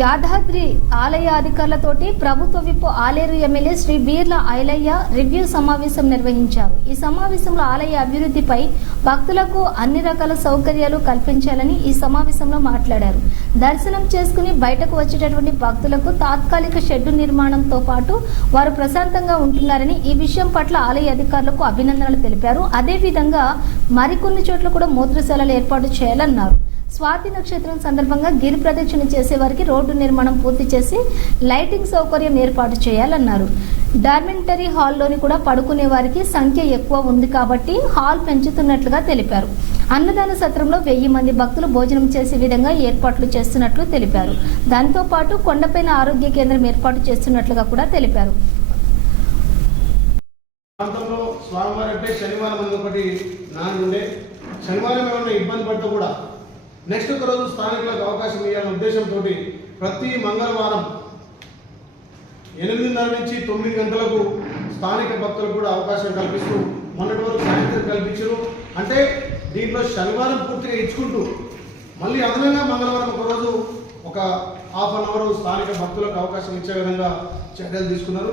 యాదాద్రి ఆలయ అధికారులతోటి ప్రభుత్వ whip Aleru MLA Shri Beerla Ilaiah review సమావేశం నిర్వహించారు. ఈ సమావేశంలో ఆలయ అభివృద్ధిపై భక్తులకు అన్ని రకాల సౌకర్యాలు కల్పించాలని ఈ సమావేశంలో మాట్లాడారు. దర్శనం చేసుకుని బయటకు వచ్చేటటువంటి భక్తులకు తాత్కాలిక షెడ్డు నిర్మాణంతో పాటు వారు ప్రశాంతంగా ఉంటున్నారని ఈ విషయం పట్ల ఆలయ అధికారులకు అభినందనలు తెలిపారు. అదేవిధంగా మరికొన్ని చోట్ల కూడా మూత్రశాలలు ఏర్పాటు చేయాలన్నారు. స్వాతి నక్షత్రం సందర్భంగా గిరి ప్రదక్షిణ చేసే వారికి రోడ్డు నిర్మాణం పూర్తి చేసి లైటింగ్ సౌకర్యం ఏర్పాటు చేయాలన్నారు. డార్మెంటరీ హాల్లోని కూడా పడుకునే వారికి సంఖ్య ఎక్కువ ఉంది కాబట్టి హాల్ పెంచుతున్నట్లుగా తెలిపారు. అన్నదాన సత్రంలో వెయ్యి మంది భక్తులు భోజనం చేసే విధంగా ఏర్పాట్లు చేస్తున్నట్లు తెలిపారు. దాంతో పాటు కొండపైన ఆరోగ్య కేంద్రం ఏర్పాటు చేస్తున్నట్లుగా కూడా తెలిపారు. శనివారం ఒకటి శనివారం ఏమైనా ఇబ్బంది పడితే కూడా నెక్స్ట్ ఒక రోజు స్థానికులకు అవకాశం ఇవ్వాలనే ఉద్దేశంతో ప్రతి మంగళవారం ఎనిమిదిన్నర నుంచి తొమ్మిది గంటలకు స్థానిక భక్తులకు కూడా అవకాశం కల్పిస్తూ మొన్నటి వరకు సాయంత్రం కల్పించారు. అంటే దీంట్లో శనివారం పూర్తిగా ఇచ్చుకుంటూ మళ్ళీ అదనంగా మంగళవారం ఒక రోజు ఒక హాఫ్ అన్ అవర్ స్థానిక భక్తులకు అవకాశం ఇచ్చే విధంగా చర్యలు తీసుకున్నారు.